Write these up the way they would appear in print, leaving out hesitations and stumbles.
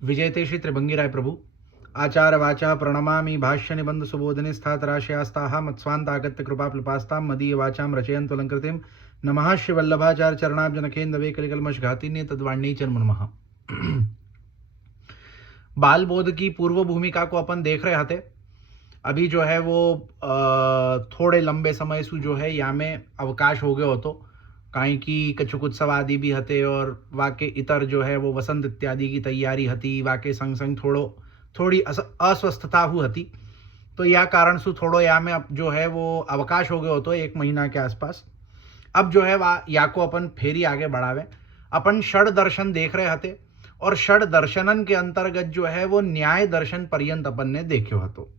विजयते श्री त्रिभंगी राय प्रभु आचार वाचा प्रणमामि भाष्य निबंध सुबोधने स्थातराशयास्ताः मत्स्वान्तागत्य कृपाप्लुपास्तां मदीय वाचां रचयन्तु नमः श्री वल्लभाचार्य चरणाब्जनकेन्द्रवे कलिकल्मषघातिन्ये तद्वाण्यै चन्मनमः। बाल बोध की पूर्व भूमिका को अपन देख रहे थे। अभी जो है वो थोड़े लंबे समय से जो है या में अवकाश हो गयो तो काई की कछु उत्सव आदि भी हते और वाके इतर जो है वो वसंत इत्यादि की तैयारी हती, वाके संग संग थोड़ी अस्वस्थता हु हती, तो या कारण से थोड़ो या में अब जो है वो अवकाश हो गयो तो 1 महीना के आसपास। अब जो है वा या को अपन फेरी आगे बढ़ावे। अपन षड दर्शन देख रहे हते और षड दर्शनन के अंतर्गत जो है वो न्याय दर्शन पर्यंत अपन ने देखो हतो।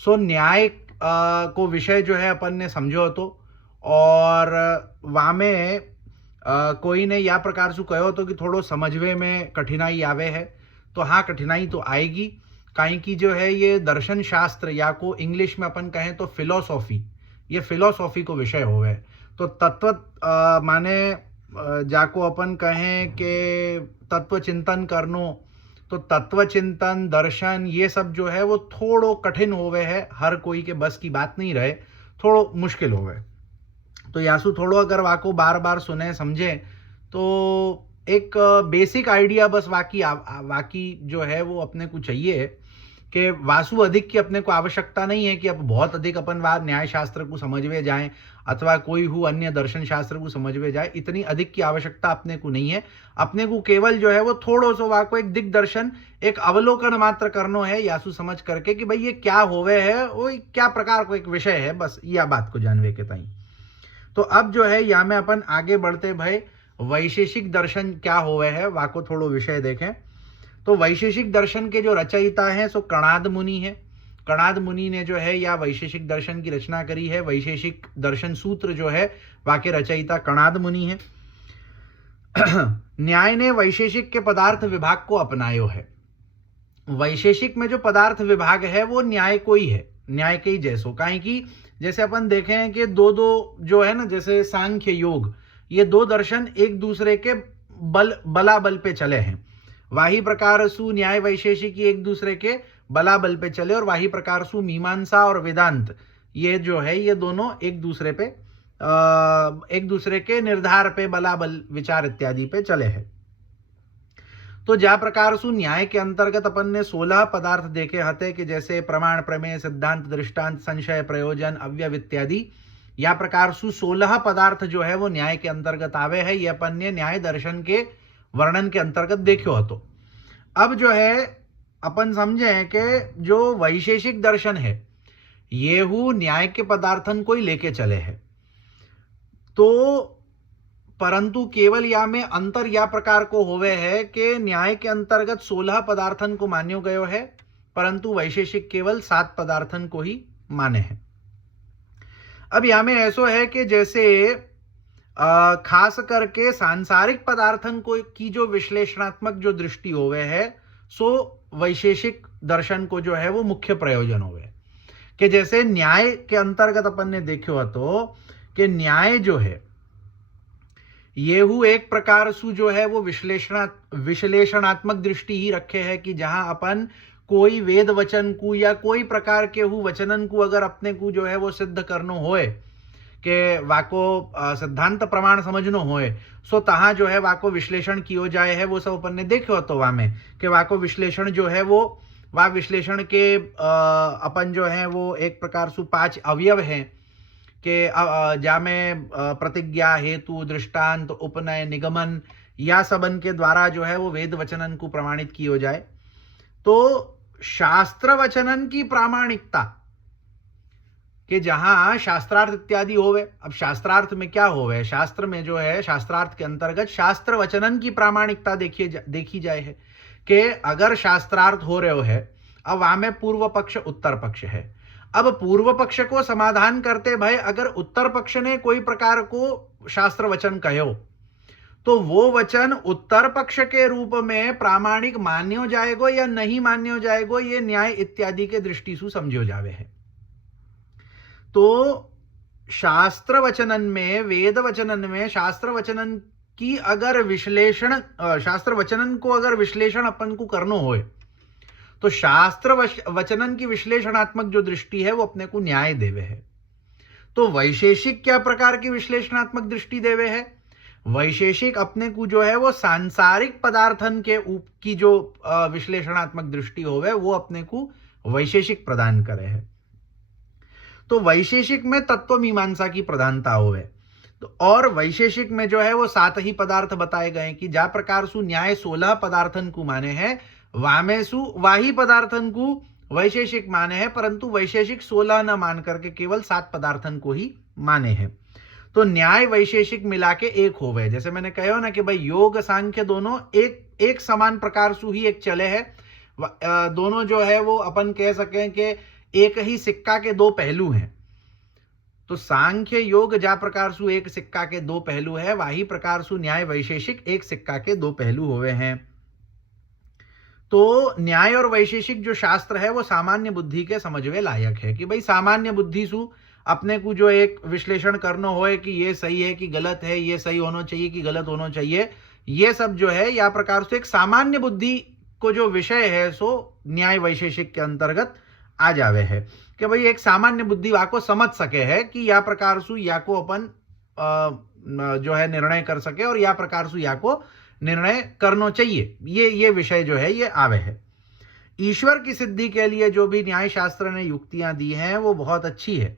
सो न्याय को विषय जो है अपन ने समझो हतो और वहाँ में कोई ने या प्रकार से कहो तो कि थोड़ो समझवे में कठिनाई आवे है, तो हाँ कठिनाई तो आएगी। काई की जो है ये दर्शन शास्त्र या को इंग्लिश में अपन कहें तो फिलोसॉफी, ये फिलोसॉफी को विषय होवे। तो तत्व माने जाको अपन कहें कि तत्व चिंतन करनो, तो तत्व चिंतन दर्शन ये सब जो है वो थोड़ो कठिन होवे है, हर कोई के बस की बात नहीं रहे, थोड़ो मुश्किल होवे। तो यासु थोड़ो अगर वाको बार बार सुने समझे तो एक बेसिक आइडिया बस वाकी जो है वो अपने को चाहिए कि वासु अधिक की अपने को आवश्यकता नहीं है कि अब बहुत अधिक अपन वार न्याय शास्त्र को समझवे जाएं अथवा कोई हु अन्य दर्शन शास्त्र को समझवे जाए, इतनी अधिक की आवश्यकता अपने को नहीं है। अपने को केवल जो है वो थोड़ो सो वाको एक दिग्दर्शन, एक अवलोकन मात्र करनो है यासु समझ करके कि भाई ये क्या होवे है, वो क्या प्रकार को एक विषय है, बस यह बात को जानवे के ताई। तो अब जो है या में अपन आगे बढ़ते भाई वैशेषिक दर्शन क्या होवे है वाको थोड़ो विषय देखें। तो वैशेषिक दर्शन के जो रचयिता हैं सो कणाद मुनि है। कणाद मुनि ने जो है या वैशेषिक दर्शन की रचना करी है। वैशेषिक दर्शन सूत्र जो है वाके रचयिता कणाद मुनि है। न्याय ने वैशेषिक के पदार्थ विभाग को अपनायो है। वैशेषिक में जो पदार्थ विभाग है वो न्याय को ही है, न्याय के ही जैसो। काहे की जैसे अपन देखें कि दो जो है ना, जैसे सांख्य योग, ये दो दर्शन एक दूसरे के बलाबल पे चले हैं। वाही प्रकार सु न्याय वैशेषिक एक दूसरे के बलाबल पे चले और वाही प्रकार सु मीमांसा और वेदांत ये जो है ये दोनों एक दूसरे के निर्धार पे बलाबल विचार इत्यादि पे चले हैं। तो जा प्रकार सु न्याय के अंतर्गत अपन ने 16 पदार्थ देखे हते कि जैसे प्रमाण, प्रमेय, सिद्धांत, दृष्टांत, संशय, प्रयोजन, अव्यव इत्यादि, या प्रकार सु 16 पदार्थ जो है वो न्याय के अंतर्गत आवे है। ये अपन ने न्याय दर्शन के वर्णन के अंतर्गत देखो हतो। अब जो है अपन समझे कि जो वैशेषिक दर्शन है ये हु न्याय के पदार्थन को ही लेके चले हैं, तो परंतु केवल या में अंतर या प्रकार को होवे है कि न्याय के अंतर्गत 16 पदार्थन को मान्यो गयो है, परंतु वैशेषिक केवल 7 पदार्थन को ही माने हैं। अब या में ऐसो है कि जैसे खास करके सांसारिक पदार्थन को की जो विश्लेषणात्मक जो दृष्टि होवे है सो वैशेषिक दर्शन को जो है वो मुख्य प्रयोजन होवे। कि जैसे न्याय के अंतर्गत अपन ने देखो तो कि न्याय जो है ये हु एक प्रकार सु जो है वो विश्लेषणात्मक दृष्टि ही रखे है कि जहां अपन कोई वेद वचन को या कोई प्रकार के हु वचनन को अगर अपने को जो है वो सिद्ध करनो होए कि वाको सिद्धांत प्रमाण समझनो होए, सो तहां जो है वाको विश्लेषण कियो जाए है। वो सब अपन ने देखो तो वहां में कि वाको विश्लेषण जो है वो वा विश्लेषण के अपन जो है वो एक प्रकार सु 5 अवयव हैं कि जामें प्रतिज्ञा, हेतु, दृष्टांत, उपनय, निगमन या सबन के द्वारा जो है वो वेद वचनन को प्रमाणित कियो जाए। तो शास्त्र वचनन की प्रामाणिकता कि जहां शास्त्रार्थ इत्यादि होवे। अब शास्त्रार्थ में क्या होवे, शास्त्र में जो है शास्त्रार्थ के अंतर्गत शास्त्र वचनन की प्रामाणिकता देखी जाए है कि अगर शास्त्रार्थ हो रहे हो है, अब वहां में पूर्व पक्ष उत्तर पक्ष है। अब पूर्व पक्ष को समाधान करते भाई अगर उत्तर पक्ष ने कोई प्रकार को शास्त्र वचन कहो तो वो वचन उत्तर पक्ष के रूप में प्रामाणिक मान्यो जाएगो या नहीं मान्यो जाएगो, ये न्याय इत्यादि के दृष्टि से समझो जावे है। तो शास्त्र वचनन में, वेद वचनन में शास्त्र वचनन कि अगर विश्लेषण शास्त्र वचनन को अगर विश्लेषण अपन को करनो होए तो शास्त्र वचनन की विश्लेषणात्मक जो दृष्टि है वो अपने को न्याय देवे है। तो वैशेषिक क्या प्रकार की विश्लेषणात्मक दृष्टि देवे है? वैशेषिक अपने को जो है वो सांसारिक पदार्थन के की जो विश्लेषणात्मक दृष्टि होवे वो अपने को वैशेषिक प्रदान करे है। तो वैशेषिक में तत्व मीमांसा की प्रधानता होवे। तो और वैशेषिक में जो है वो 7 ही पदार्थ बताए गए कि जा प्रकार सु न्याय 16 पदार्थन को माने है, वामेसु वाही पदार्थन को वैशेषिक माने हैं, परंतु वैशेषिक 16 न मान करके केवल 7 पदार्थन को ही माने हैं। तो न्याय वैशेषिक मिला के एक हो गए। जैसे मैंने कहा ना कि भाई योग सांख्य दोनों एक समान प्रकार से ही एक चले हैं, दोनों जो है वो अपन कह सकें कि एक ही सिक्का के दो पहलू हैं। तो सांख्य योग जा प्रकार सु एक सिक्का के दो पहलू है, वही प्रकार सु न्याय वैशेषिक एक सिक्का के दो पहलू हुए हैं। तो न्याय और वैशेषिक जो शास्त्र है वो सामान्य बुद्धि के समझवे लायक है कि भाई सामान्य बुद्धि सु अपने को जो एक विश्लेषण करना होए कि ये सही है कि गलत है, ये सही होना चाहिए कि गलत होना चाहिए, ये सब जो है या प्रकार से एक सामान्य बुद्धि को जो विषय है सो न्याय वैशेषिक के अंतर्गत आ जावे है कि भाई एक सामान्य बुद्धि वाको समझ सके है कि या प्रकार सु या को अपन जो है निर्णय कर सके और या प्रकार सु या को निर्णय करना चाहिए, ये विषय जो है ये आवे है। ईश्वर की सिद्धि के लिए जो भी न्याय शास्त्र ने युक्तियां दी हैं वो बहुत अच्छी है।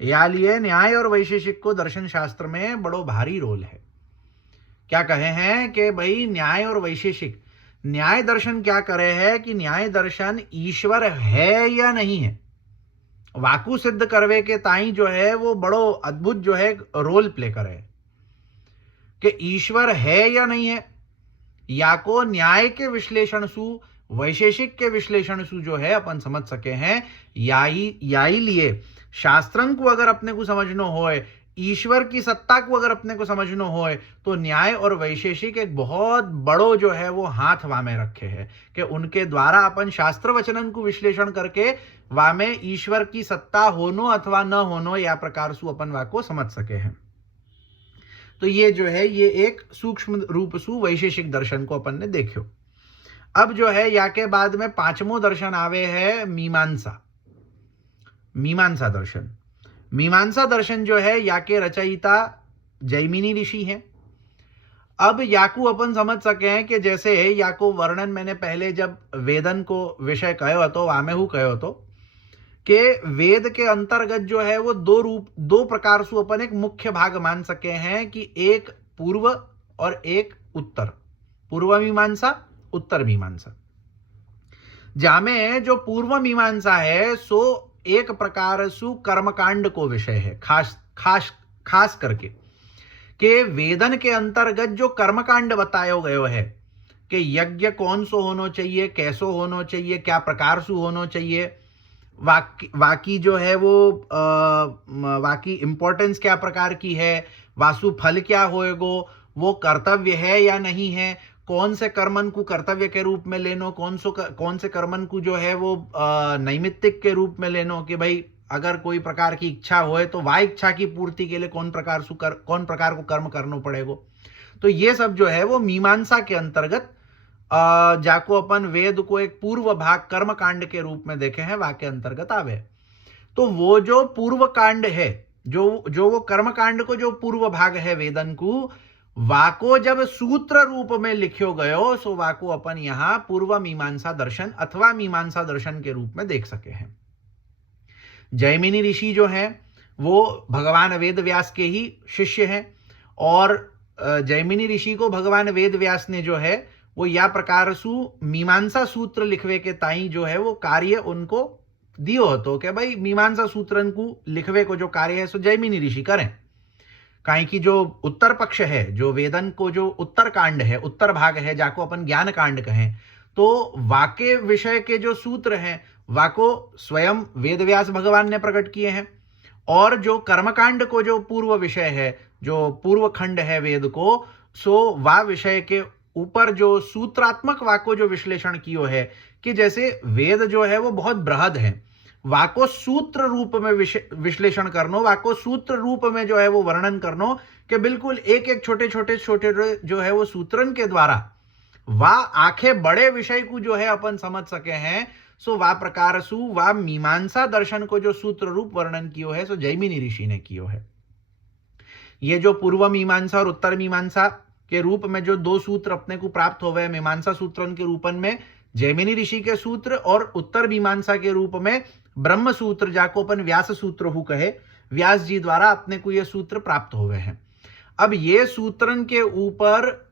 या लिए न्याय और वैशेषिक को दर्शन शास्त्र में बड़ो भारी रोल है। क्या कहे हैं कि भाई न्याय और वैशेषिक, न्याय दर्शन क्या करे है कि न्याय दर्शन ईश्वर है या नहीं है वाकु सिद्ध करवे के ताई जो है वो बड़ो अद्भुत जो है रोल प्ले करे कि ईश्वर है या नहीं है, या को न्याय के विश्लेषण सु वैशेषिक के विश्लेषण सु जो है अपन समझ सके हैं। याई लिए शास्त्रन को अगर अपने को समझना होए, ईश्वर की सत्ता को अगर अपने को समझना होए तो न्याय और वैशेषिक एक बहुत बड़ो जो है वो हाथ वामे रखे है कि उनके द्वारा अपन शास्त्र वचनन को विश्लेषण करके वामे ईश्वर की सत्ता होनो अथवा न होनो या प्रकार सु अपन वाको समझ सके हैं। तो ये जो है ये एक सूक्ष्म रूप सु वैशेषिक दर्शन को अपन ने देखो। अब जो है या के बाद में 5वां दर्शन आवे है मीमांसा। मीमांसा दर्शन, मीमांसा दर्शन जो है या के रचयिता जैमिनी ऋषि हैं। अब याकू अपन समझ सके हैं कि जैसे याको वर्णन मैंने पहले जब वेदन को विषय कहो तो वामेहू कहो तो कि वेद के अंतर्गत जो है वो दो प्रकार से अपन एक मुख्य भाग मान सके हैं कि एक पूर्व और एक उत्तर, पूर्व मीमांसा उत्तर मीमांसा। जामे जो पूर्व मीमांसा है सो एक प्रकार सु कर्मकांड को विषय है, खास करके कि वेदन के अंतर्गत जो कर्मकांड बताया गयो है कि यज्ञ कौन सो होना चाहिए, कैसो होना चाहिए, क्या प्रकार से होना चाहिए, वाकी जो है वो वाकी इंपॉर्टेंस क्या प्रकार की है, वासु फल क्या होएगो, वो कर्तव्य है या नहीं है, कौन से कर्मन को कर्तव्य के रूप में लेनो, कौन से कर्मन को जो है वो नैमित्तिक के रूप में लेनो कि भाई अगर कोई प्रकार की इच्छा होए तो वह इच्छा की पूर्ति के लिए कौन प्रकार को कर्म करना पड़ेगा। तो ये सब जो है वो मीमांसा के अंतर्गत जाको अपन वेद को एक पूर्व भाग कर्म कांड के रूप में देखे हैं वा के अंतर्गत आवे। तो वो जो पूर्व कांड है, जो वो कर्म कांड को जो पूर्व भाग है वेदन को, वाको जब सूत्र रूप में लिखो गयो सो वाको अपन यहां पूर्व मीमांसा दर्शन अथवा मीमांसा दर्शन के रूप में देख सके हैं। जैमिनी ऋषि जो हैं वो भगवान वेद व्यास के ही शिष्य हैं और जैमिनी ऋषि को भगवान वेद व्यास ने जो है वो या प्रकार सु मीमांसा सूत्र लिखवे के ताई जो है वो कार्य उनको दियो हो कि भाई मीमांसा सूत्रन को लिखवे को जो कार्य है सो जैमिनी ऋषि करें। काई की जो उत्तर पक्ष है, जो वेदन को जो उत्तर कांड है, उत्तर भाग है जाको अपन ज्ञान कांड कहें, तो वाके विषय के जो सूत्र हैं वाको स्वयं वेद व्यास भगवान ने प्रकट किए हैं और जो कर्मकांड को जो पूर्व विषय है, जो पूर्व खंड है वेद को, सो वा विषय के ऊपर जो सूत्रात्मक वाको जो विश्लेषण कियो है कि जैसे वेद जो है वो बहुत बृहद है, वाको सूत्र रूप में विश्लेषण करनो, वाको सूत्र रूप में जो है वो वर्णन करनो, कि बिल्कुल एक एक छोटे छोटे छोटे जो है वो सूत्रन के द्वारा वा आखे बड़े विषय को जो है अपन समझ सके हैं। सो वा प्रकार सु वा मीमांसा दर्शन को जो सूत्र रूप वर्णन कियो है सो जैमिनी ऋषि ने कियो है। ये जो पूर्व मीमांसा और उत्तर मीमांसा के रूप में जो दो सूत्र अपने को प्राप्त हो गए, मीमांसा सूत्रन के रूपन में जैमिनी ऋषि के सूत्र और उत्तर मीमांसा के रूप में ब्रह्म सूत्र, जाको अपन व्यास सूत्र हु कहे, व्यास जी द्वारा अपने को ये सूत्र प्राप्त हो गए हैं। अब ये सूत्रन के ऊपर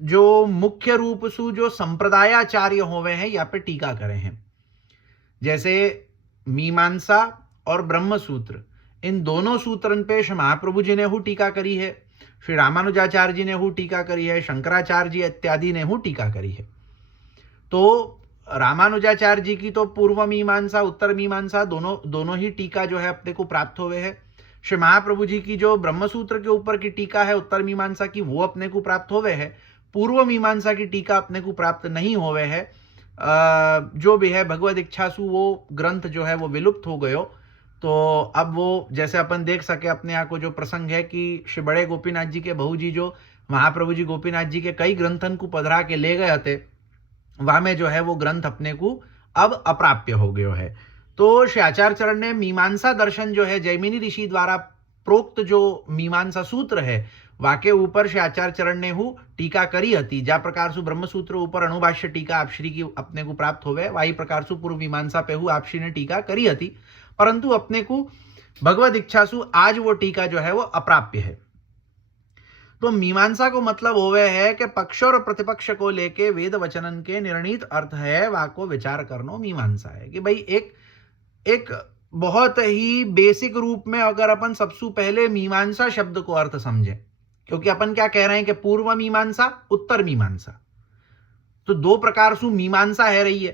जो मुख्य रूप सु जो संप्रदायाचार्य होवे हैं यहाँ पे टीका करे हैं। जैसे मीमांसा और ब्रह्म सूत्र, इन दोनों सूत्रन पे श्री महाप्रभु जी ने हु टीका करी है, श्री रामानुजाचार्य जी ने हु टीका करी है, शंकराचार्य जी इत्यादि ने हु टीका करी है। तो रामानुजाचार्य जी की तो पूर्व मीमांसा उत्तर मीमांसा दोनों ही टीका जो है अपने को प्राप्त हुए हैं। श्री महाप्रभु जी की जो ब्रह्म सूत्र के ऊपर की टीका है उत्तर मीमांसा की, वो अपने को प्राप्त हुए है। पूर्व मीमांसा की टीका अपने को प्राप्त नहीं हुए है। जो भी है भगवद इच्छासु वो ग्रंथ जो है वो विलुप्त हो गयो। तो अब वो जैसे अपन देख सके अपने यहाँ को जो प्रसंग है कि श्री बड़े गोपीनाथ जी के बहू जी जो महाप्रभु जी गोपीनाथ जी के कई ग्रंथन को पधरा के ले गए थे, वहां में जो है वो ग्रंथ अपने को अब अप्राप्य हो गयो है। तो श्री आचार्य चरण ने मीमांसा दर्शन जो है जैमिनी ऋषि द्वारा प्रोक्त जो मीमांसा सूत्र है वाके ऊपर श्री आचार्य चरण ने हु टीका करी हती। जा प्रकार सु ब्रह्म सूत्र ऊपर अणुभाष्य टीका आप श्री की अपने को प्राप्त होवे, वाही प्रकार सु पूर्व मीमांसा पे हु आप श्री ने टीका करी हती, परंतु अपने को भगवद इच्छासु आज वो टीका जो है वो अप्राप्य है। तो मीमांसा को मतलब होवे है कि पक्ष और प्रतिपक्ष को लेके वेद वचनन के निर्णीत अर्थ है, वाको विचार करनो मीमांसा है। कि भाई एक बहुत ही बेसिक रूप में अगर अपन सबसे पहले मीमांसा शब्द को अर्थ समझे, क्योंकि अपन क्या कह रहे हैं कि पूर्व मीमांसा उत्तर मीमांसा, तो दो प्रकार से मीमांसा है रही है।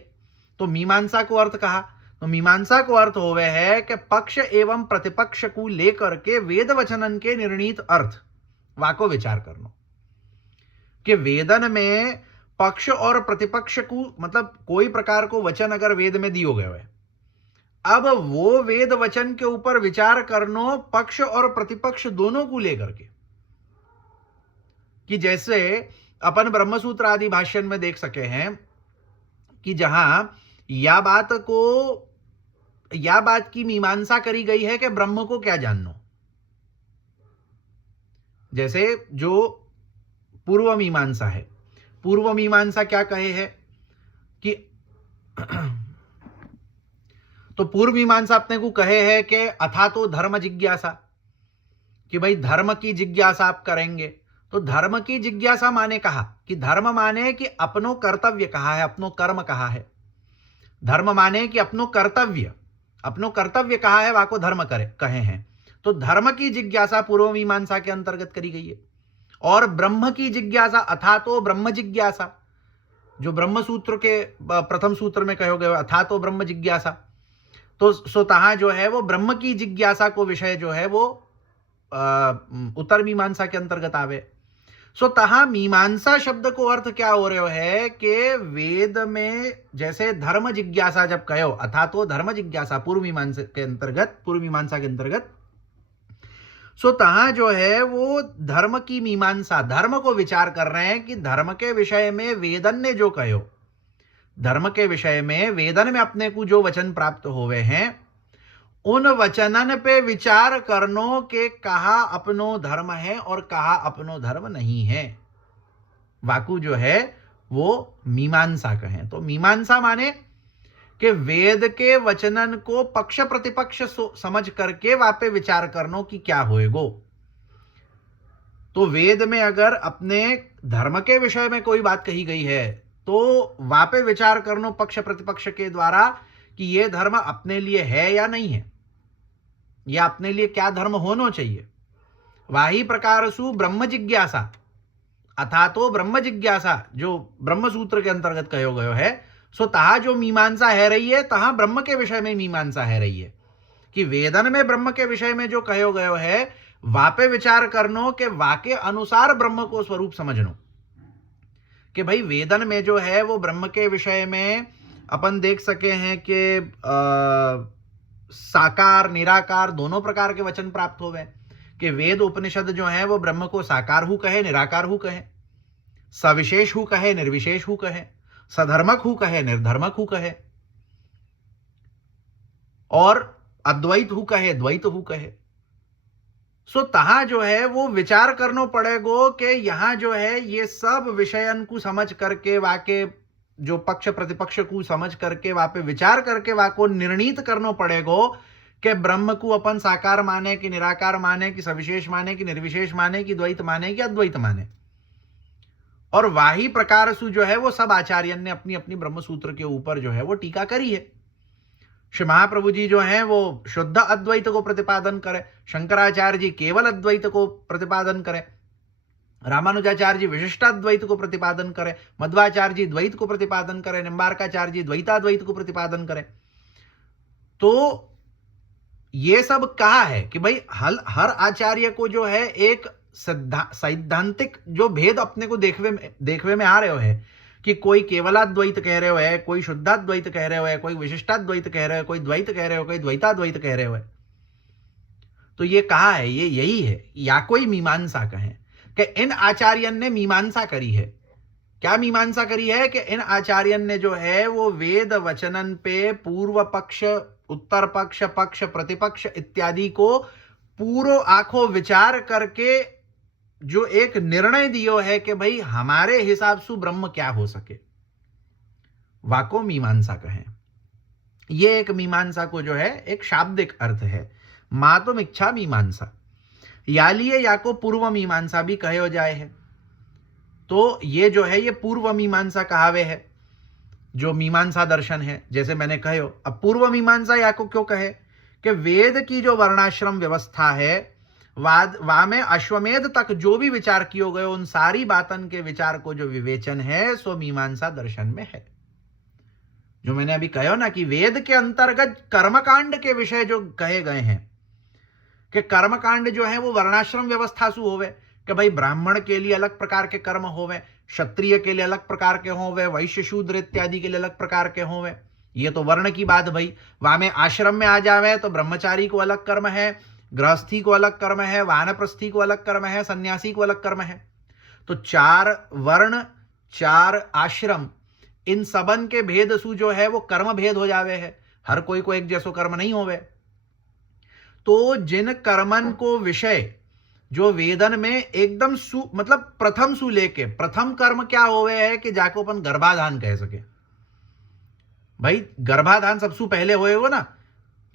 तो मीमांसा को अर्थ कहा, तो मीमांसा को अर्थ होवे है कि पक्ष एवं प्रतिपक्ष को लेकर के वेद वचनन के निर्णीत अर्थ वाको विचार करना। कि वेदन में पक्ष और प्रतिपक्ष को मतलब कोई प्रकार को वचन अगर वेद में दियो गए, अब वो वेद वचन के ऊपर विचार करनो पक्ष और प्रतिपक्ष दोनों को लेकर के। कि जैसे अपन ब्रह्मसूत्र आदि भाष्यन में देख सके हैं कि जहां या बात की मीमांसा करी गई है कि ब्रह्म को क्या जाननो। जैसे जो पूर्व मीमांसा है, पूर्व मीमांसा क्या कहे है कि तो पूर्व मीमांसा अपने को कहे है कि अथा तो धर्म जिज्ञासा, कि भाई धर्म की जिज्ञासा आप करेंगे। तो धर्म की जिज्ञासा माने कहा कि धर्म माने कि अपनो कर्तव्य कहा है, अपनो कर्म कहा है। धर्म माने कि अपनो कर्तव्य कहा है, वाको धर्म कहे हैं। तो धर्म की जिज्ञासा पूर्व मीमांसा के अंतर्गत करी गई है। और ब्रह्म की जिज्ञासा अथा तो ब्रह्म जिज्ञासा, जो ब्रह्म सूत्र के प्रथम सूत्र में कहो गए अथा तो ब्रह्म जिज्ञासा, तो स्वतः जो है वो ब्रह्म की जिज्ञासा को विषय जो है वो उत्तर मीमांसा के अंतर्गत आवे। स्वतः मीमांसा शब्द को अर्थ क्या हो रहे है कि वेद में जैसे धर्म जिज्ञासा जब कहो अथा तो धर्म जिज्ञासा पूर्व मीमांसा के अंतर्गत स्वतः जो है वो धर्म की मीमांसा, धर्म को विचार कर रहे हैं कि धर्म के विषय में वेदन ने जो कहो, धर्म के विषय में वेदन में अपने को जो वचन प्राप्त हुए हैं उन वचनन पे विचार करनो के कहा अपनो धर्म है और कहा अपनो धर्म नहीं है। वाकु जो है वो मीमांसा कहें। तो मीमांसा माने कि वेद के वचनन को पक्ष प्रतिपक्ष समझ करके वहां पे विचार करनो कि क्या होएगो। तो वेद में अगर अपने धर्म के विषय में कोई बात कही गई है तो वहां पे विचार करनो पक्ष प्रतिपक्ष के द्वारा कि यह धर्म अपने लिए है या नहीं है, या अपने लिए क्या धर्म होना चाहिए। वाही प्रकार सु ब्रह्म जिज्ञासा अथा तो ब्रह्म जिज्ञासा जो ब्रह्म सूत्र के अंतर्गत कहो गयो है, सो तहा जो मीमांसा है रही है तहा ब्रह्म के विषय में मीमांसा है रही है। कि वेदन में ब्रह्म के विषय में जो कहो गयो है वापे विचार करनो के वाके अनुसार ब्रह्म को स्वरूप समझनो। कि भाई वेदन में जो है वो ब्रह्म के विषय में अपन देख सके हैं कि साकार निराकार दोनों प्रकार के वचन प्राप्त हो गए कि वेद उपनिषद जो है वो ब्रह्म को साकार हु कहे, निराकार हु कहे, सविशेष हु कहे, निर्विशेष हु कहे, सधर्मक हु कहे, निर्धर्मक हु कहे, और अद्वैत हु कहे, द्वैत हु कहे। सो तहां जो है वो विचार करना पड़ेगो कि यहां जो है ये सब विषयन को समझ करके वाके जो पक्ष प्रतिपक्ष को समझ करके वहां पे विचार करके वहां को निर्णीत करना पड़ेगो कि ब्रह्म को अपन साकार माने कि निराकार माने कि सविशेष माने कि निर्विशेष माने कि द्वैत माने कि अद्वैत माने। और वाही प्रकार से जो है वो सब आचार्य ने अपनी अपनी ब्रह्म सूत्र के ऊपर जो है वो टीका करी है। श्री महाप्रभु जी जो हैं वो शुद्ध अद्वैत को प्रतिपादन करे, शंकराचार्य जी केवल अद्वैत को प्रतिपादन करे, रामानुजाचार्य जी विशिष्टाद्वैत को प्रतिपादन करे, मध्वाचार्य जी द्वैत को प्रतिपादन करे, निम्बार्काचार्य जी द्वैताद्वैत को प्रतिपादन करे। तो ये सब कहा है कि भाई हर आचार्य को जो है एक सैद्धांतिक जो भेद अपने को देखवे में आ रहे है कि कोई केवलाद्वैत कह रहे हो, कोई शुद्धाद्वैत कह रहे हो, कोई विशिष्टाद्वैत कह रहे हो, कोई द्वैत कह रहे हो, कोई द्वैताद्वैत कह रहे हो। तो ये कहा है, ये यही है, या कोई मीमांसा कहें कि इन आचार्यन ने मीमांसा करी है। क्या मीमांसा करी है कि इन आचार्यन ने जो है वो वेद वचनन पे पूर्व पक्ष, उत्तर पक्ष, पक्ष प्रतिपक्ष इत्यादि को पूरो आंखों विचार करके जो एक निर्णय दियो है कि भाई हमारे हिसाब से ब्रह्म क्या हो सके, वाको मीमांसा कहें। ये एक मीमांसा को जो है एक शाब्दिक अर्थ है, मातुम इच्छा मीमांसा, या लिए या को पूर्व मीमांसा भी कहे हो जाए है। तो ये जो है ये पूर्व मीमांसा कहावे है, जो मीमांसा दर्शन है। जैसे मैंने कहे हो, अब पूर्व मीमांसा या को क्यों कहे कि वेद की जो वर्णाश्रम व्यवस्था है वहां में अश्वमेध तक जो भी विचार किए गए उन सारी बातन के विचार को जो विवेचन है सो मीमांसा दर्शन में है। जो मैंने अभी कहो ना कि वेद के अंतर्गत कर्मकांड के विषय जो कहे गए हैं कि कर्मकांड जो है वो वर्णाश्रम व्यवस्था से होवे कि भाई ब्राह्मण के लिए अलग प्रकार के कर्म होवे, क्षत्रिय के लिए अलग प्रकार के होवे, वैश्य शूद्र इत्यादि के लिए अलग प्रकार के होवे। ये तो वर्ण की बात भाई। वहां में आश्रम में आ जावे तो ब्रह्मचारी को अलग कर्म है, गृहस्थी को अलग कर्म है, वानप्रस्थी को अलग कर्म है, सन्यासी को अलग कर्म है। तो 4 वर्ण 4 आश्रम, इन सबन के भेद सु जो है वो कर्म भेद हो जावे है। हर कोई को एक जैसो कर्म नहीं होवे। तो जिन कर्मन को विषय जो वेदन में एकदम मतलब प्रथम सु लेके प्रथम कर्म क्या होवे है कि जाको अपन गर्भाधान कह सके। भाई गर्भाधान सबसे पहले होएगा ना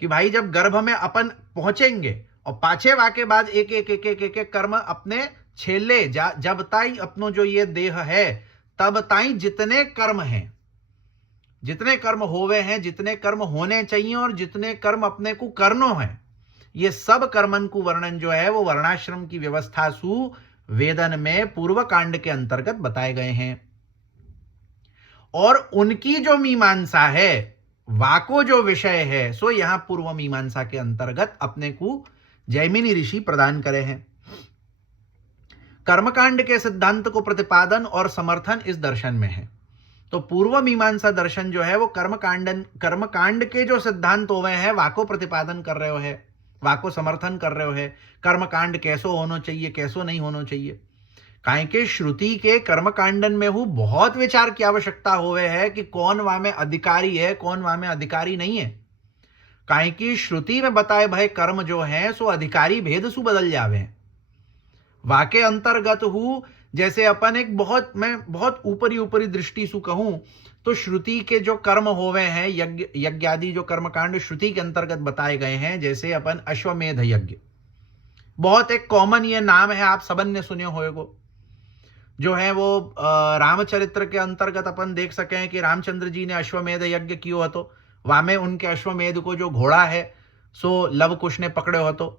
कि भाई जब गर्भ में अपन पहुंचेंगे और पाछे वाके बाद एक एक एक एक एक, एक कर्म अपने छेले जब ताई अपनो जो ये देह है तब ताई जितने कर्म हैं, जितने कर्म होवे हैं, जितने कर्म होने चाहिए और जितने कर्म अपने को करनो है, ये सब कर्मन को वर्णन जो है वो वर्णाश्रम की व्यवस्था सु वेदन में पूर्व कांड के अंतर्गत बताए गए हैं। और उनकी जो मीमांसा है, वाको जो विषय है, सो यहां पूर्व मीमांसा के अंतर्गत अपने को जैमिनी ऋषि प्रदान करे हैं। कर्मकांड के सिद्धांत को प्रतिपादन और समर्थन इस दर्शन में है। तो पूर्व मीमांसा दर्शन जो है वो कर्मकांड के जो सिद्धांत हुए हैं वाको प्रतिपादन कर रहे हो है, वाको समर्थन कर रहे हो है। कर्मकांड कैसो होना चाहिए, कैसो नहीं होना चाहिए। काहे के श्रुति के कर्मकांडन में हूं बहुत विचार की आवश्यकता होवे है कि कौन वहां में अधिकारी है, कौन वहां में अधिकारी नहीं है। काहे की श्रुति में बताए भय कर्म जो है सो अधिकारी भेद सु बदल जावे हैं। वाके अंतर्गत हूं जैसे अपन एक मैं बहुत ऊपरी दृष्टि सु कहूं तो श्रुति के जो कर्म होवे हैं, यज्ञ आदि जो कर्मकांड श्रुति के अंतर्गत बताए गए हैं, जैसे अपन अश्वमेध यज्ञ, बहुत एक कॉमन ये नाम है, आप सबन ने सुने होएगो। जो है वो रामचरित्र के अंतर्गत अपन देख सके हैं कि रामचंद्र जी ने अश्वमेध यज्ञ कियो हतो। वामे उनके अश्वमेध को जो घोड़ा है सो लव कुश ने पकड़े हतो।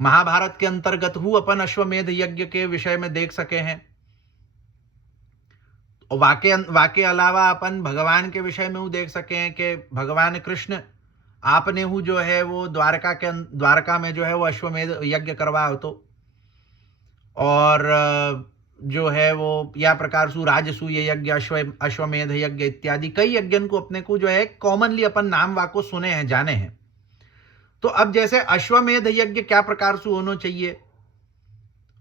महाभारत के अंतर्गत हु अपन अश्वमेध यज्ञ के विषय में देख सके हैं। वाके अलावा अपन भगवान के विषय में देख सके हैं कि भगवान कृष्ण आपने हु जो है वो द्वारका में जो है वो अश्वमेध यज्ञ करवा हो तो। और जो है वो या प्रकार सु राजसूय यज्ञ, अश्वमेध यज्ञ इत्यादि कई यज्ञन को अपने को जो है कॉमनली अपन नाम वाको सुने हैं, जाने हैं। तो अब जैसे अश्वमेध यज्ञ क्या प्रकार से होना चाहिए,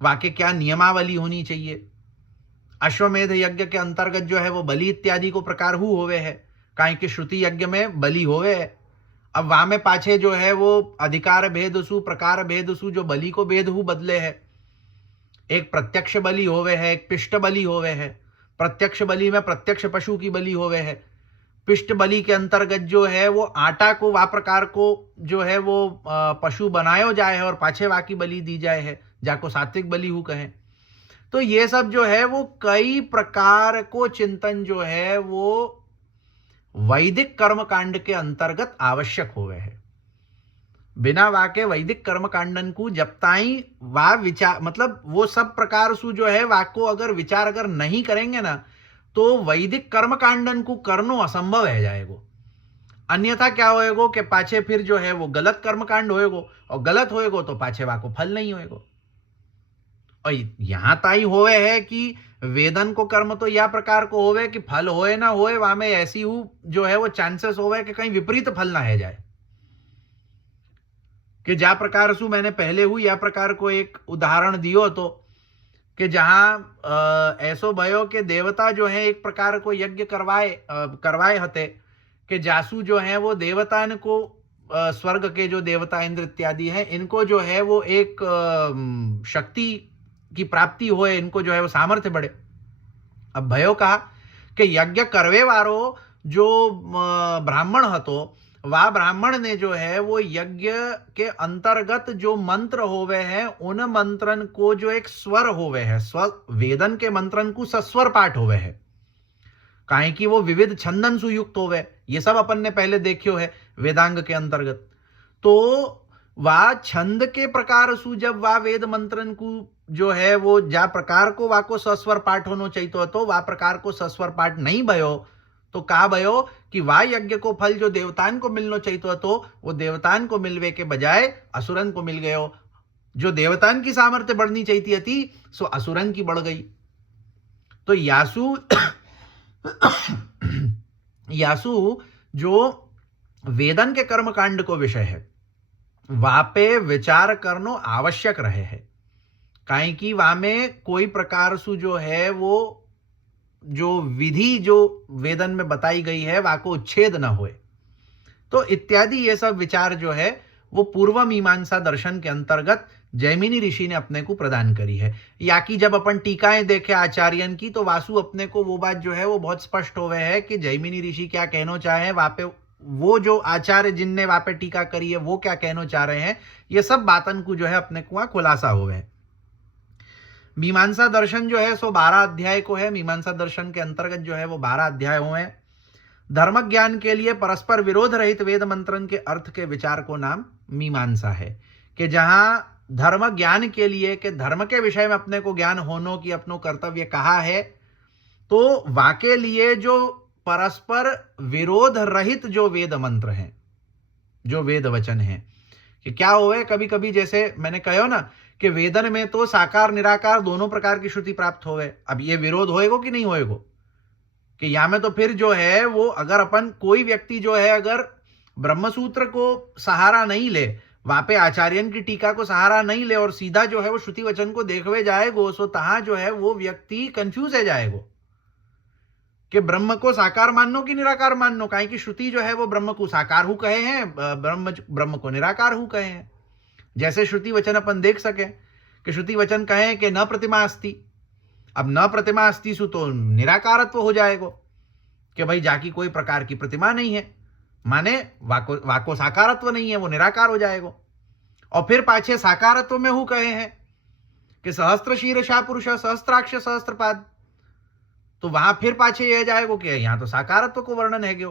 वाके क्या नियमावली होनी चाहिए। अश्वमेध यज्ञ के अंतर्गत जो है वो बलि इत्यादि को प्रकार हु होवे है, काहे कि श्रुति यज्ञ में बलि होवे है। अब वहां में पाछे जो है वो अधिकार भेद सु प्रकार भेद सु जो बलि को भेद हु बदले है। एक प्रत्यक्ष बलि होवे है, एक पिष्ट बलि होवे है। प्रत्यक्ष बलि में प्रत्यक्ष पशु की बलि होवे है। पिष्ट बलि के अंतर्गत जो है वो आटा को वा प्रकार को जो है वो पशु बनायो जाए है और पाछे वा की बलि दी जाए है, जाको सात्विक बलि हु कहें। तो ये सब जो है वो कई प्रकार को चिंतन जो है वो वैदिक कर्म कांड के अंतर्गत आवश्यक होवे है। बिना वाके वैदिक कर्म कांडन को जब ताई वा विचार मतलब वो सब प्रकार सु जो है वाको अगर विचार अगर नहीं करेंगे ना, तो वैदिक कर्म कांडन को करनो असंभव है जाएगो। अन्यथा क्या होएगो कि पाछे फिर जो है वो गलत कर्म कांड होएगो, और गलत होएगो तो पाछे वाको फल नहीं होएगो। और यहां ताई होवे है कि वेदन को कर्म तो या प्रकार को होवे कि फल होए ना होए, वहां में ऐसी हु जो है वो चांसेस होवे कि कहीं विपरीत फल ना है जाए। कि जा प्रकार सु मैंने पहले हु या प्रकार को एक उदाहरण दियो तो कि जहां ऐसो भयो कि देवता जो है एक प्रकार को यज्ञ करवाए हते कि जासु जो है वो देवता को स्वर्ग के जो देवता इंद्र इत्यादि हैं, इनको जो है वो एक शक्ति की प्राप्ति होए, इनको जो है वो सामर्थ्य बढ़े। अब भयो कहा कि यज्ञ करवे वारो जो ब्राह्मण हतो, वह ब्राह्मण ने जो है वो यज्ञ के अंतर्गत जो मंत्र होवे हैं, उन मंत्रन को जो एक स्वर होवे है, वेदन के मंत्रन को सस्वर पाठ होवे है, काहे कि वो विविध छंदन सुयुक्त होवे। ये सब अपन ने पहले देखियो है वेदांग के अंतर्गत। तो वा छंद के प्रकार सु जब वा वेद मंत्रन को जो है वो जा प्रकार को वाको सस्वर पाठ होनो चाहिए, तो वा प्रकार को सस्वर पाठ नहीं भयो, तो कहा भयो कि वा यज्ञ को फल जो देवतान को मिलना चाहिए, तो वो देवतान को मिलवे के बजाय असुरन को मिल गयो। जो देवतान की सामर्थ्य बढ़नी चाहिए थी, सो असुरन की बढ़ गई। तो यासु जो वेदन के कर्म कांड को विषय है, वहां पे विचार करनो आवश्यक रहे है, काहे कि वहां में कोई प्रकार सु जो है वो जो विधि जो वेदन में बताई गई है वाको उच्छेद न होए। तो इत्यादि ये सब विचार जो है वो पूर्व मीमांसा दर्शन के अंतर्गत जैमिनी ऋषि ने अपने को प्रदान करी है। या कि जब अपन टीकाएं देखे आचार्यन की, तो वासु अपने को वो बात जो है वो बहुत स्पष्ट हो गए है कि जैमिनी ऋषि क्या कहना चाहे, वहां पे वो जो आचार्य जिनने वहां पे टीका करी है वो क्या कहना चाह रहे हैं, ये सब बातन को जो है अपने को वहां खुलासा हो गए। मीमांसा दर्शन जो है सो 12 अध्याय को है। मीमांसा दर्शन के अंतर्गत जो है वो 12 अध्याय हुए। धर्म ज्ञान के लिए परस्पर विरोध रहित वेद मंत्रन के अर्थ के विचार को नाम मीमांसा है। कि जहां धर्म ज्ञान के लिए कि धर्म के विषय में अपने को ज्ञान होनो की अपनो कर्तव्य कहा है, तो वाके लिए जो परस्पर विरोध रहित जो वेद मंत्र हैं, जो वेद वचन हैं, कि क्या होवे कभी कभी जैसे मैंने कहो ना कि वेदन में तो साकार निराकार दोनों प्रकार की श्रुति प्राप्त होवे। अब ये विरोध होएगो कि नहीं होएगो, कि यहां में तो फिर जो है वो अगर अपन कोई व्यक्ति जो है अगर ब्रह्मसूत्र को सहारा नहीं ले, वहां पे आचार्यन की टीका को सहारा नहीं ले और सीधा जो है वो श्रुति वचन को देखवे जाएगो, सो तहां जो है वो व्यक्ति कंफ्यूज है जाएगो कि ब्रह्म को साकार माननो कि निराकार माननो, काहे कि श्रुति जो है वो ब्रह्म को साकार हु कहे हैं, ब्रह्म को निराकार हु कहे हैं। जैसे श्रुति वचन अपन देख सके कि श्रुति वचन कहे कि न प्रतिमा अस्ति, अब न प्रतिमा अस्ति सु तो निराकारत्व हो जाएगो कि भाई जाकी कोई प्रकार की प्रतिमा नहीं है, माने वाको साकारत्व नहीं है, वो निराकार हो जाएगो। और फिर पाछे साकारत्व में हु कहे हैं कि सहस्त्र शीर्षा पुरुष सहस्त्राक्ष सहस्त्रपाद, तो वहां फिर पाछे यह जाएगो कि यहां तो साकारत्व को वर्णन है गयो।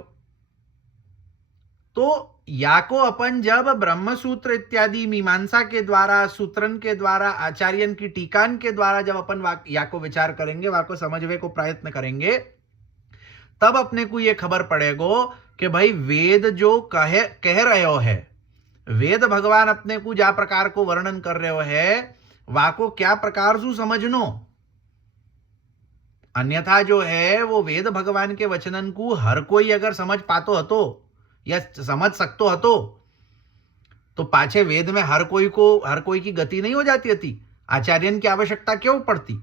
तो या को अपन जब ब्रह्म सूत्र इत्यादि मीमांसा के द्वारा, सूत्रन के द्वारा, आचार्यन की टीकान के द्वारा जब अपन या को विचार करेंगे, वाको समझवे को प्रयत्न करेंगे, तब अपने को ये खबर पड़ेगो कि भाई वेद जो कह रहे हो है, वेद भगवान अपने को जा प्रकार को वर्णन कर रहे हो है, वाको क्या प्रकार सु समझनो, अन्यथा जो है वो वेद भगवान के वचनन को हर कोई अगर समझ पातो हतो या समझ सकतो हतो तो पाछे वेद में हर कोई की गति नहीं हो जाती थी। आचार्यन की आवश्यकता क्यों पड़ती?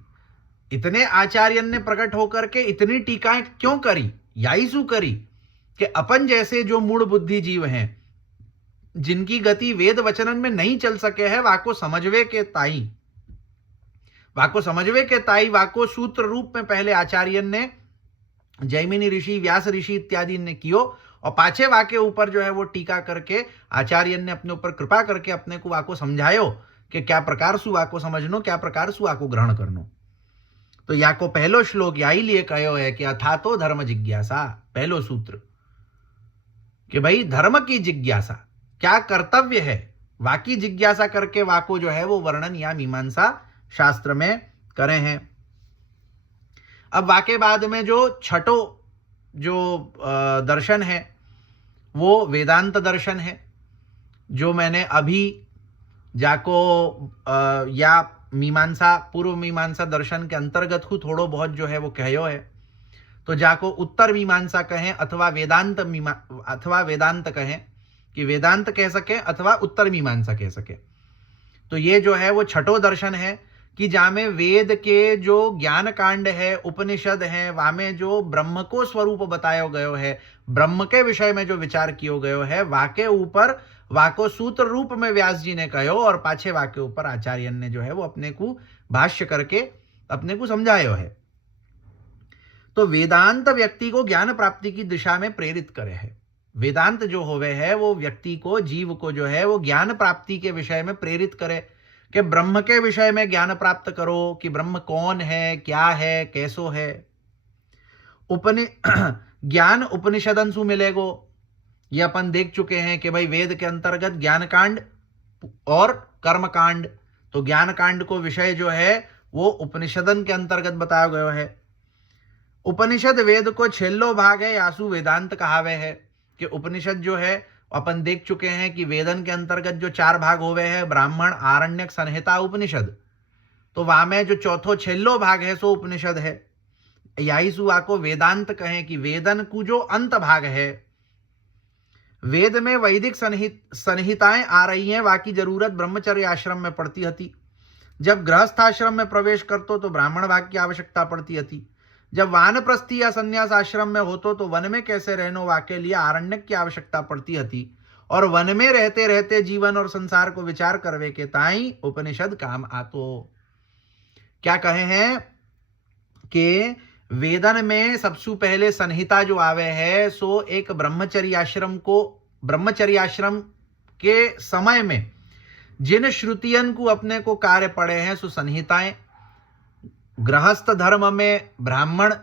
इतने आचार्यन ने प्रकट होकर के इतनी टीकाएं क्यों करी? याई सु करी कि अपन जैसे जो मूढ़ बुद्धि जीव हैं, जिनकी गति वेद वचनन में नहीं चल सके है, वाको समझवे के ताई वाको सूत्र रूप में पहले आचार्यन ने, जैमिनी ऋषि, व्यास ऋषि इत्यादि ने कियो, और पाछे वाके ऊपर जो है वो टीका करके आचार्यन ने अपने ऊपर कृपा करके अपने को वाको समझायो कि क्या प्रकार सु वाको समझनो, क्या प्रकार सु वाको ग्रहण करनो। तो याको पहलो श्लोक याही लिए कहो है कि अथा तो धर्म जिज्ञासा, पहलो सूत्र कि भाई धर्म की जिज्ञासा क्या कर्तव्य है, वाकी जिज्ञासा करके वाको जो है वो वर्णन या मीमांसा शास्त्र में करे हैं। अब वाके बाद में जो छठो जो दर्शन है वो वेदांत दर्शन है, जो मैंने अभी जाको या मीमांसा, पूर्व मीमांसा दर्शन के अंतर्गत को थोड़ो बहुत जो है वो कहो है। तो जाको उत्तर मीमांसा कहें अथवा वेदांत कहें, कि वेदांत कह सके अथवा उत्तर मीमांसा कह सके। तो ये जो है वो छठो दर्शन है कि जामे वेद के जो ज्ञान कांड है, उपनिषद है, वामे जो ब्रह्म को स्वरूप बतायो गयो है, ब्रह्म के विषय में जो विचार कियो गयो है, वाके ऊपर वाको सूत्र रूप में व्यास जी ने कहो, और पाछे वाके ऊपर आचार्यन ने जो है वो अपने को भाष्य करके अपने को समझायो है। तो वेदांत व्यक्ति को ज्ञान प्राप्ति की दिशा में प्रेरित करे है। वेदांत जो होवे है वो व्यक्ति को, जीव को जो है वो ज्ञान प्राप्ति के विषय में प्रेरित करे कि ब्रह्म के विषय में ज्ञान प्राप्त करो कि ब्रह्म कौन है, क्या है, कैसो है। ज्ञान उपनिषदन सु मिलेगो, ये अपन देख चुके हैं कि भाई वेद के अंतर्गत ज्ञान कांड और कर्म कांड, तो ज्ञान कांड को विषय जो है वो उपनिषदन के अंतर्गत बताया गया है। उपनिषद वेद को छेल्लो भाग है, यासु वेदांत कहावे है कि उपनिषद जो है अपन देख चुके हैं कि वेदन के अंतर्गत जो 4 भाग होवे हैं, ब्राह्मण, आरण्यक, संहिता, उपनिषद। तो वहां में जो चौथो छेल्लो भाग है सो उपनिषद है। याही सुआ को वेदांत कहें कि वेदन को जो अंत भाग है, वेद में वैदिक संहिताएं आ रही हैं, वाकी जरूरत ब्रह्मचर्य आश्रम में पड़ती थी। जब गृहस्थ आश्रम में प्रवेश करतो तो ब्राह्मण भाग की आवश्यकता पड़ती थी। जब वानप्रस्थी या संन्यास आश्रम में होतो तो वन में कैसे रहनो, वाके लिए आरण्यक की आवश्यकता पड़ती थी। और वन में रहते रहते जीवन और संसार को विचार करवे के ताई उपनिषद काम आतो। क्या कहे हैं कि वेदन में सबसे पहले संहिता जो आवे है सो एक ब्रह्मचर्य आश्रम के समय में जिन श्रुतियन को अपने को कार्य पड़े हैं सो संहिताएं। गृहस्थ धर्म में ब्राह्मण,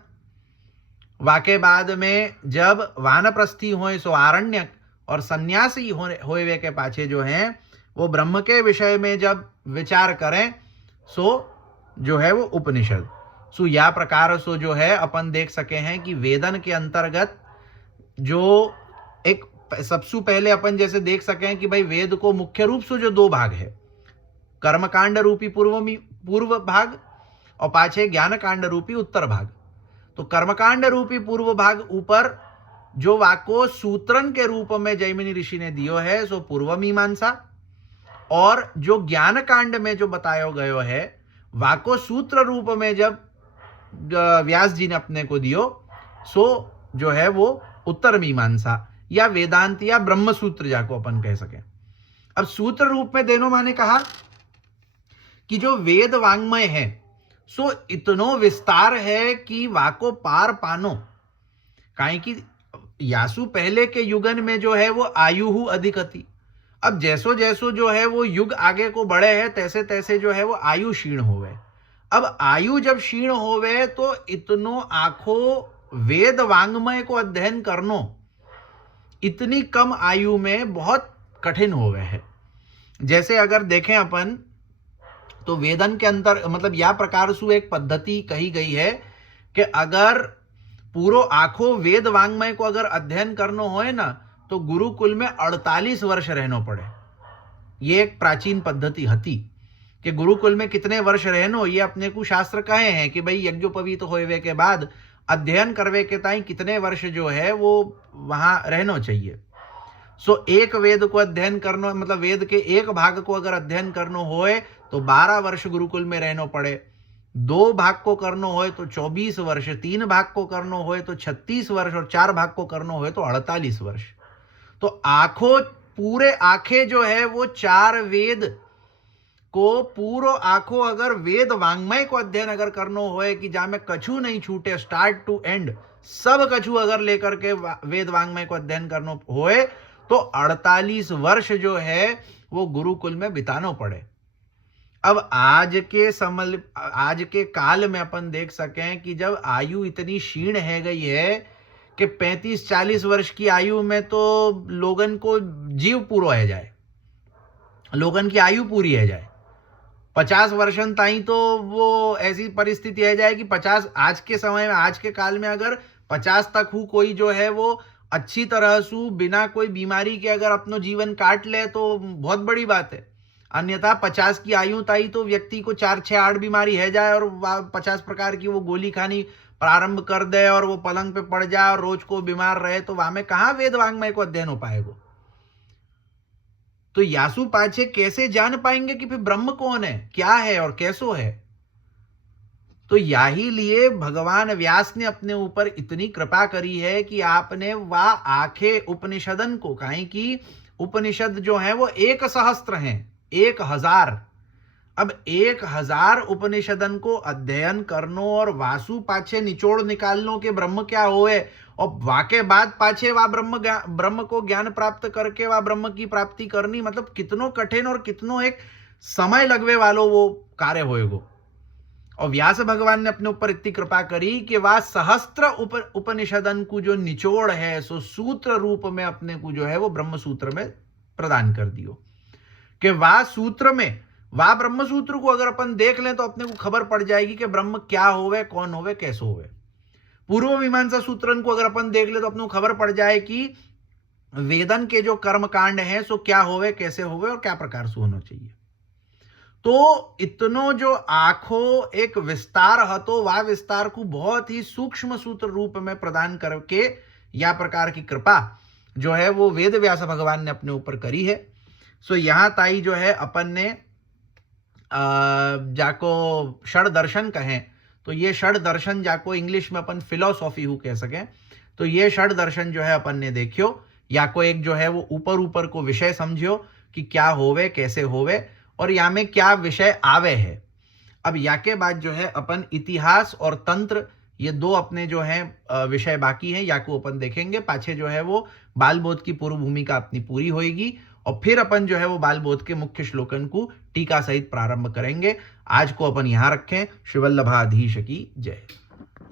वाके बाद में जब वानप्रस्थी होए सो आरण्यक, और सन्यासी होए के पाछे जो हैं वो ब्रह्म के विषय में जब विचार करें सो जो है वो उपनिषद। सो या प्रकार सो जो है अपन देख सके हैं कि वेदन के अंतर्गत जो एक सबसे पहले अपन जैसे देख सके हैं कि भाई वेद को मुख्य रूप से जो 2 भाग है, कर्मकांड रूपी पूर्व भाग और पाछे ज्ञान कांड रूपी उत्तर भाग। तो कर्मकांड रूपी पूर्व भाग ऊपर जो वाको सूत्रन के रूप में जैमिनी ऋषि ने दियो है सो पूर्व मीमांसा, और जो ज्ञान कांड में जो बतायो गयो है वाको सूत्र रूप में जब व्यास जी ने अपने को दियो सो जो है वो उत्तर मीमांसा या वेदांत या ब्रह्म सूत्र जाको अपन कह सके। अब सूत्र रूप में देनो माने कहा कि जो वेद वांग्मय है सो इतनो विस्तार है कि वाको पार पानो। काहे कि यासु पहले के युगन में जो है वो आयु अधिक थी। अब जैसो जैसो जो है वो युग आगे को बढ़े है तैसे तैसे जो है वो आयु क्षीण होवे। अब आयु जब क्षीण होवे तो इतनो आखो वेद वांग्मय को अध्ययन करनो इतनी कम आयु में बहुत कठिन होवे है। जैसे अगर देखें अपन तो वेदन के अंतर मतलब या प्रकार सु एक पद्धति कही गई है कि अगर पूरो आखो वेद वांग्मय को अगर अध्ययन करनो होए ना तो गुरुकुल में 48 वर्ष रहनो पड़े। ये एक प्राचीन पद्धति हती कि गुरुकुल में कितने वर्ष रहनो, ये अपने को शास्त्र कहे हैं कि भाई यज्ञोपवीत होवे के बाद अध्ययन करवे के ताई कितने वर्ष जो है वो वहां रहना चाहिए। सो एक वेद को अध्ययन करना, मतलब वेद के एक भाग को अगर अध्ययन करना होए तो 12 वर्ष गुरुकुल में रहना पड़े, 2 भाग को करना होए तो 24 वर्ष, 3 भाग को करना होए तो 36 वर्ष और 4 भाग को करना होए तो 48 वर्ष। तो आंखों पूरे आंखें जो है वो 4 वेद को पूरो आंखों अगर वेद वांग्मय को अध्ययन अगर करना होए कि जहां में कछु नहीं छूटे, स्टार्ट टू एंड सब कछु अगर लेकर के वेद वांग्मय को अध्ययन करना होए तो 48 वर्ष जो है वो गुरुकुल में बिताना पड़े। अब आज के काल में अपन देख सकें कि जब आयु इतनी क्षीण है गई है कि 35-40 वर्ष की आयु में तो लोगन को जीव पूरा है जाए, लोगन की आयु पूरी है जाए। 50 वर्षन ताई तो वो ऐसी परिस्थिति है जाए कि 50 आज के समय में, आज के काल में अगर 50 तक हूँ कोई जो है वो अच्छी तरह से बिना कोई बीमारी के अगर अपनो जीवन काट ले तो बहुत बड़ी बात है। अन्यथा 50 की आयु ताई तो व्यक्ति को 4, 6, 8 बीमारी है जाए और 50 प्रकार की वो गोली खानी प्रारंभ कर दे और वो पलंग पे पड़ जाए और रोज को बीमार रहे, तो वहां में कहाँ वेद वांग्मय को अध्ययन हो पाएगा। तो यासु पाछे कैसे जान पाएंगे कि फिर ब्रह्म कौन है, क्या है और कैसो है। तो यही लिए भगवान व्यास ने अपने ऊपर इतनी कृपा करी है कि आपने वह आंखें उपनिषदन को, कहें कि उपनिषद जो है वो 1 सहस्त्र हैं, 1000। अब 1000 उपनिषदन को अध्ययन करनो और वासु पाछे निचोड़ निकालनो के ब्रह्म क्या होए और वाके बाद पाछे वा ब्रह्म को ज्ञान प्राप्त करके वा ब्रह्म की प्राप्ति करनी, मतलब कितनो कठिन और कितनो एक समय लगवे वालो वो कार्य होएगो। और व्यास भगवान ने अपने ऊपर इतनी कृपा करी कि वह सहस्त्र उपनिषदन को जो निचोड़ है सो सूत्र रूप में अपने को जो है वो ब्रह्म सूत्र में प्रदान कर दियो। कि वह सूत्र में, वह ब्रह्म सूत्र को अगर अपन देख लें तो अपने को खबर पड़ जाएगी कि ब्रह्म क्या होवे, कौन होवे, कैसो होवे। पूर्व मीमांसा सूत्रन को अगर अपन देख ले तो अपने को खबर पड़ जाए कि वेदन के जो कर्म कांड है सो क्या होवे, कैसे होवे और क्या प्रकार से होना चाहिए। तो इतनो जो आंखों एक विस्तार हतो, वह विस्तार को बहुत ही सूक्ष्म सूत्र रूप में प्रदान करके या प्रकार की कृपा जो है वो वेद व्यास भगवान ने अपने ऊपर करी है। सो यहां ताई जो है अपन ने जाको षड दर्शन कहें तो ये षड दर्शन जाको इंग्लिश में अपन फिलोसॉफी हु कह सकें, तो ये षड दर्शन जो है अपन ने देखियो, या को एक जो है वो ऊपर को विषय समझियो कि क्या होवे, कैसे होवे और या में क्या विषय आवे है। अब या के बाद जो है अपन इतिहास और तंत्र, ये 2 अपने जो है विषय बाकी हैं, या को अपन देखेंगे। पाछे जो है वो बाल बोध की पूर्व भूमिका अपनी पूरी होएगी और फिर अपन जो है वो बाल बोध के मुख्य श्लोकन को टीका सहित प्रारंभ करेंगे। आज को अपन यहां रखें। श्री वल्लभाधीश की जय।